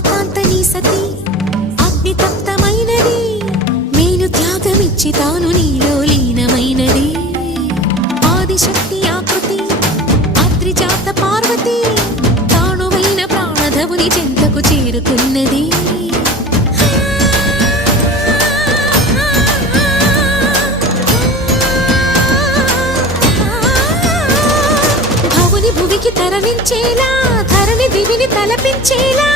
కాంతని సతి అగ్ని తప్తమైనది నేను త్యాగమిచ్చి తాను నీలో లీనమైనది ఆదిశక్తి ఆకృతి అద్రిజాత పార్వతి తానువైన ప్రాణధవుని చెంతకు చేరుకున్నది భువికి తరలించేలా ధరణి దివిని తలపించేలా